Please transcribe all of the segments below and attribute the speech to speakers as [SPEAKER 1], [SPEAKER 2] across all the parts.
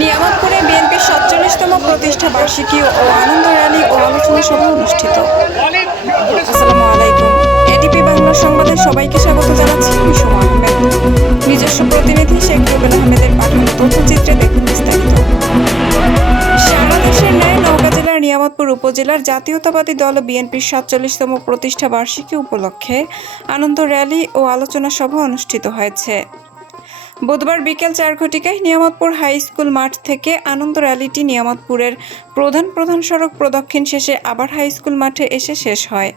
[SPEAKER 1] নিয়ামতপুরে বিএনপির সাতচল্লিশতম প্রতিষ্ঠা বার্ষিকী ও আনন্দ র্যালি ও আলোচনা সভা অনুষ্ঠিত। আসসালামু আলাইকুম। এডিপি বাংলা সংবাদে সবাইকে স্বাগত জানাচ্ছি আমি সুমা আহমেদ। নিজস্ব প্রতিনিধি শেখ রুবেল আহমেদের পাঠানো তথ্যচিত্রে দেখুন বিস্তারিত। সারা দেশের ন্যায় নওগাঁ জেলার নিয়ামতপুর উপজেলার জাতীয়তাবাদী দল বিএনপির সাতচল্লিশতম প্রতিষ্ঠা বার্ষিকী উপলক্ষে আনন্দ র্যালি ও আলোচনা সভা অনুষ্ঠিত হয়েছে। বুধবার বিকেল চার ঘটিকায় নিয়ামতপুর হাই স্কুল মাঠ থেকে আনন্দ র্যালিটি নিয়ামতপুরের প্রধান প্রধান সড়ক প্রদক্ষিণ শেষে আবার হাই স্কুল মাঠে এসে শেষ হয়।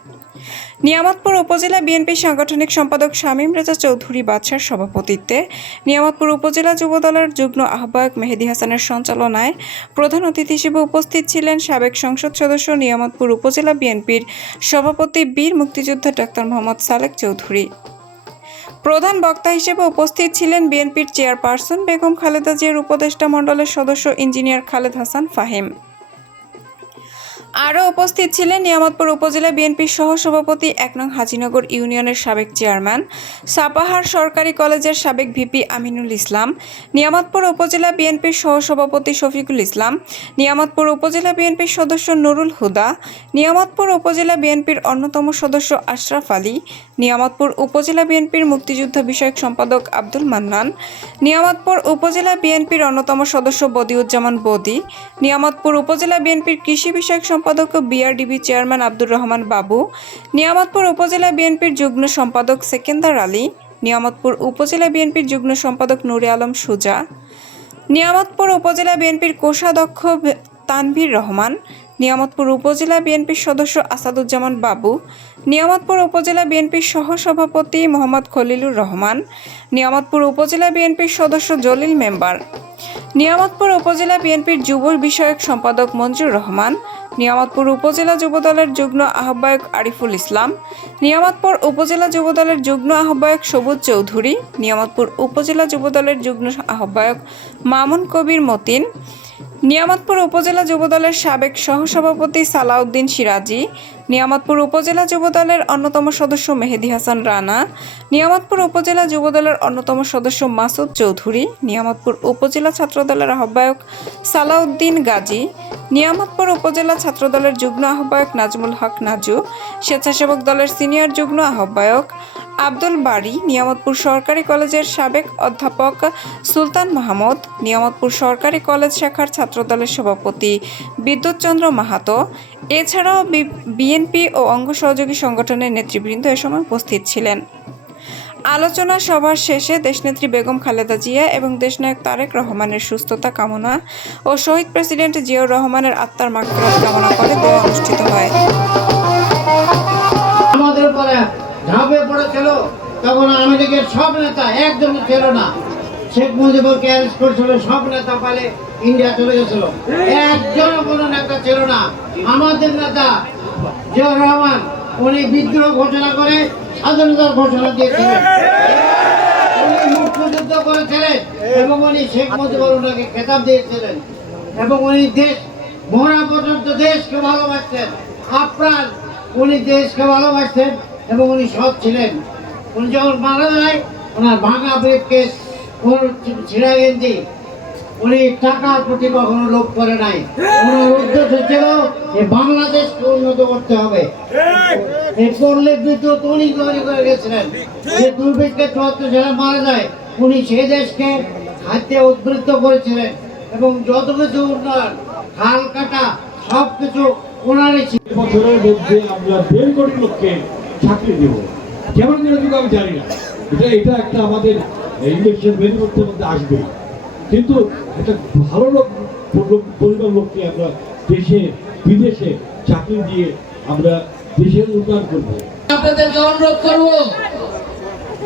[SPEAKER 1] নিয়ামতপুর উপজেলা বিএনপি সাংগঠনিক সম্পাদক শামীম রেজা চৌধুরী বাদশার সভাপতিত্বে নিয়ামতপুর উপজেলা যুবদলের যুগ্ম আহ্বায়ক মেহেদি হাসানের সঞ্চালনায় প্রধান অতিথি হিসেবে উপস্থিত ছিলেন সাবেক সংসদ সদস্য নিয়ামতপুর উপজেলা বিএনপির সভাপতি বীর মুক্তিযোদ্ধা ডাক্তার মোহাম্মদ সালেক চৌধুরী। প্রধান বক্তা হিসেবে উপস্থিত ছিলেন বিএনপির চেয়ারপারসন বেগম খালেদা জিয়ার উপদেষ্টা মণ্ডলের সদস্য ইঞ্জিনিয়ার খালেদ হাসান ফাহিম। আরও উপস্থিত ছিলেন নিয়ামতপুর উপজেলা বিএনপির সহসভাপতি এক নং হাজিনগর ইউনিয়নের সাবেক চেয়ারম্যান, সাপাহার সরকারি কলেজের সাবেক ভিপি আমিনুল ইসলাম, নিয়ামতপুর উপজেলা বিএনপির সহসভাপতি শফিকুল ইসলাম, নিয়ামতপুর উপজেলা বিএনপির সদস্য নুরুল হুদা, নিয়ামতপুর উপজেলা বিএনপির অন্যতম সদস্য আশরাফ আলী, নিয়ামতপুর উপজেলা বিএনপির মুক্তিযুদ্ধ বিষয়ক সম্পাদক আব্দুল মান্নান, নিয়ামতপুর উপজেলা বিএনপির অন্যতম সদস্য বদিউজ্জামান বদি, নিয়ামতপুর উপজেলা বিএনপির কৃষি বিষয়ক সম্পাদক বিআরডিবি চেয়ারম্যান আব্দুর রহমান বাবু, নিয়ামতপুর উপজেলা বিএনপির যুগ্ম সম্পাদক সেকেন্দার আলী, নিয়ামতপুর উপজেলা বিএনপির যুগ্ম সম্পাদক নুরে আলম সুজা, নিয়ামতপুর উপজেলা বিএনপির কোষাধ্যক্ষ তানভীর রহমান, নিয়ামতপুর উপজেলা বিএনপির সদস্য আসাদুজ্জামান বাবু, নিয়ামতপুর উপজেলা বিএনপির সহসভাপতি মোহাম্মদ খলিলুর রহমান, নিয়ামতপুর উপজেলা বিএনপির সদস্য জলিল মেম্বার, নিয়ামতপুর উপজেলা বিএনপির যুব বিষয়ক সম্পাদক মঞ্জুর রহমান নিয়ামতপুর উপজেলা যুবদলের যুগ্ম আহ্বায়ক আরিফুল ইসলাম, নিয়ামতপুর উপজেলা যুবদলের যুগ্ম আহ্বায়ক সবুজ চৌধুরী, নিয়ামতপুর উপজেলা যুবদলের যুগ্ম আহ্বায়ক মামুন কবির মতিন, নিয়ামতপুর উপজেলা যুবদলের সাবেক সহসভাপতি সালাউদ্দিন সিরাজি নিয়ামতপুর উপজেলা যুবদলের অন্যতম সদস্য মেহেদি হাসান রানা, নিয়ামতপুর উপজেলা যুবদলের অন্যতম সদস্য মাসুদ চৌধুরী, নিয়ামতপুর উপজেলা ছাত্রদলের আহ্বায়ক সালাউদ্দিন গাজী, নিয়ামতপুর উপজেলা ছাত্রদলের যুগ্ম আহ্বায়ক নাজমুল হক নাজু, স্বেচ্ছাসেবক দলের সিনিয়র যুগ্ম আহ্বায়ক আব্দুল বাড়ি নিয়ামতপুর সরকারি কলেজের সাবেক অধ্যাপক সুলতান মাহমুদ, নিয়ামতপুর সরকারি কলেজ শাখার ছাত্রদলের সভাপতি বিদ্যুৎচন্দ্র মাহাতো। এছাড়াও বি- বিএনপি ও অঙ্গ সহযোগী সংগঠনের নেতৃবৃন্দ এ সময় উপস্থিত ছিলেন। আলোচনা সভার শেষে দেশনেত্রী বেগম খালেদা জিয়া এবং দেশনায়ক তারেক রহমানের সুস্থতা কামনা ও শহীদ প্রেসিডেন্ট জিয়াউর রহমানের আত্মার মাগফিরাত কামনা করে দোয়া অনুষ্ঠিত হয়।
[SPEAKER 2] আমাদের পড়েছিল তখন সব নেতা ছিল না। শেখ করেছিল সব নেতা পালে ইন্ডিয়া চলে গেছিল। একজন কোনো নেতা ছিল না। আমাদের নেতা জিয়াউর রহমান উনি বিদ্রোহ ঘোষণা করে স্বাধীনতার ঘোষণা দিয়েছিলেন। উনি মুক্তিযুদ্ধ করেছিলেন এবং উনি শেখ মুজিবুর ওনাকে খেতাব দিয়েছিলেন এবং উনি দেশ মরা পর্যন্ত দেশকে ভালোবাসতেন। আপ্রাণ উনি দেশকে ভালোবাসতেন এবং উনি সৎ ছিলেন। উনি যখন মারা যায় ওনার ভাঙা ব্রেক কেস কোন ছিঁড়া গেঞ্জি উনি টাকার প্রতি কখনো লোভ করে নাই। ওনার উদ্দেশ্য ছিল যে বাংলাদেশকে উন্নত করতে হবে। এই পল্লীর বিদ্যুৎ উনি তৈরি করে গেছিলেন। যে দুর্ভিক্ষে চুয়াত্তর সালে মারা যায় উনি সে দেশকে খাদ্যে উদ্বৃত্ত করেছিলেন এবং যত কিছু উন্নয়ন খাল কাটা সব কিছু ওনারই ছিল
[SPEAKER 3] বছরের মধ্যে আমরা দেড় কোটি লোককে চাকরি দেব। কেমন আমি জানি না। এটা এটা একটা আমাদের ইলেকশন বেনিফিটের মধ্যে আসবে কিন্তু একটা ভালো লোক পরিবার লোককে আমরা দেশে বিদেশে চাকরি দিয়ে আমরা দেশের উন্নয়ন করব।
[SPEAKER 4] আপনাদেরকে অনুরোধ করব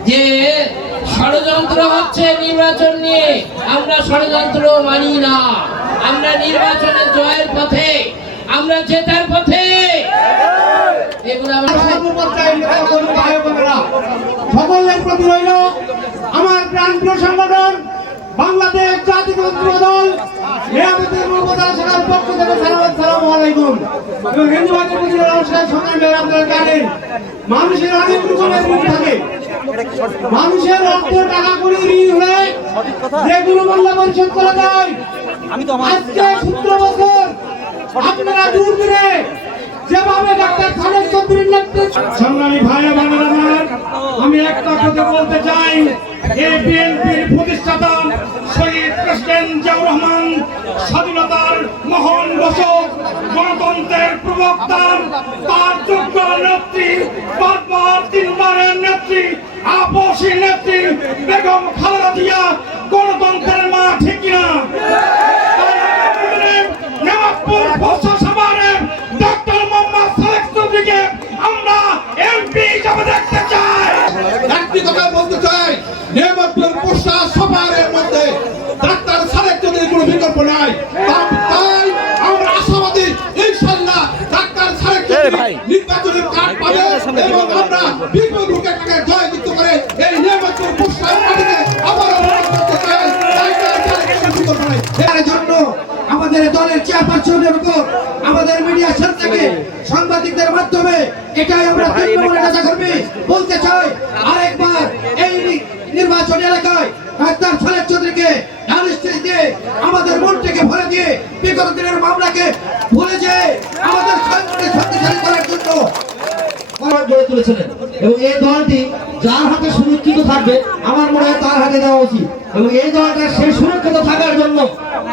[SPEAKER 4] যে ষড়যন্ত্র হচ্ছে নির্বাচন নিয়ে। আমরা ষড়যন্ত্র মানি না। আমরা নির্বাচনের জয়ের পথে আমরা জেতার পথে। এগুলো
[SPEAKER 5] সকলের প্রতি রইল আমার প্রাণ সংগঠন বাংলাদেশ দল উপজেলা শাখার পক্ষ থেকে সালাম সালাম আলাইকুম। এবং হিন্দু ভাইদের আপনারা জানেন মানুষের অনেক রকমের রূপ থাকে। মানুষের রক্ত টাকা করে ঋণ হলে যেগুলো মূল্য পরিশোধ করা যায় আজকে সতেরো বছর আপনারা দূর দূরে যেভাবে ডাক্তার খালেদ চৌধুরীর নেতৃত্বে সংগ্রামী ভাই বোনেরা আমি একটা কথা বলতে চাই এই বিএনপির প্রতিষ্ঠাতা শহীদ প্রেসিডেন্ট জিয়াউর রহমান স্বাধীনতার ঘোষক গণতন্ত্রের প্রবক্তার তার যোগ্য নেত্রী পাঁচবার তিনবারের নেত্রী আপসী নেত্রী বেগম খালেদা জিয়া আমাদের চেয়ারপারসনের উপর আমাদের মিডিয়া সেল থেকে সাংবাদিকদের মাধ্যমে এটাই আমরা তৃণমূল নেতা কর্মী বলতে চাই। আরেকবার এই নির্বাচন এলাকায় ডাক্তার খালেদ চৌধুরীকে দিয়ে আমাদের মনটাকে ভরে দিয়ে বিগত দিনের মামলাকে ভুলে যে আমাদের শক্তিশালী করার জন্য
[SPEAKER 6] গড়ে তুলেছিলেন। এবং এই দলটি যার থাকবে, আমার মনে হয় তার হাতে দেওয়া উচিত। এবং এই দলটা সে সুরক্ষিত থাকার জন্য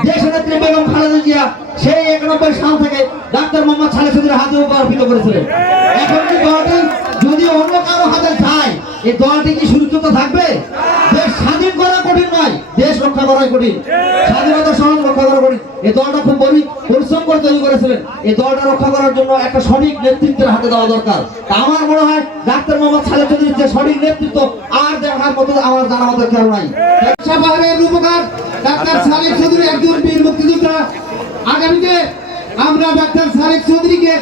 [SPEAKER 6] দেশ নেত্রী বেগম খালেদা জিয়া সেই একানব্বই সাল থেকে ডাক্তার মোহাম্মদ সালে চৌধুরীর হাতে উপার্পিত করেছিলেন। এখন কি দলটি যদি অন্য কারও হাতে যায়, এই দলটি কি সুরক্ষিত থাকবে? স্বাধীন করা কঠিন নয়। করাই কঠিন। স্বাধীনতা সমাজ রক্ষা করা কঠিন। এই দলটা খুব পরি- পরিশ্রম করে তৈরি করেছিলেন। এই দলটা রক্ষা করার জন্য একটা সঠিক নেতৃত্বের হাতে দেওয়া দরকার। আমার মনে হয় ডাক্তার মোহাম্মদ সালেহ চৌধুরীর যে সঠিক নেতৃত্ব, আর দেখার মতো আমার জানা মতো কেউ নাই।
[SPEAKER 5] সাভারের রূপকার ডাক্তার সালেক চৌধুরী একজন বীর মুক্তিযোদ্ধা। আগামীতে আমরা ডাক্তার সালেক চৌধুরীকে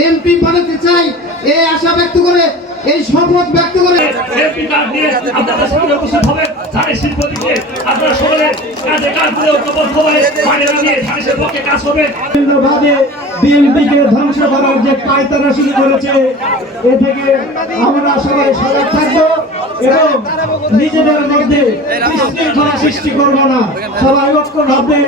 [SPEAKER 5] এমপি বানাতে চাই, এই আশা ব্যক্ত করে এই শপথ ব্যক্ত করে
[SPEAKER 7] এমপি কার্ড নিয়ে আপনাদের সামনে উপস্থিত হবে ধানের শিল্প দিকে আপনারা সকলে কাজে কাজ করে ঐক্যবদ্ধ হয়ে মাঠে নামিয়ে ধানের পক্ষে কাজ হবে
[SPEAKER 5] ভাবে বিএনপিকে ধ্বংস করার যে পায়তারা শুরু করেছে এ থেকে আমরা সবাই সজাগ থাকব এবং নিজেদের মধ্যে বিশৃঙ্খলা সৃষ্টি করব না। সবাই ঐক্য ভাবে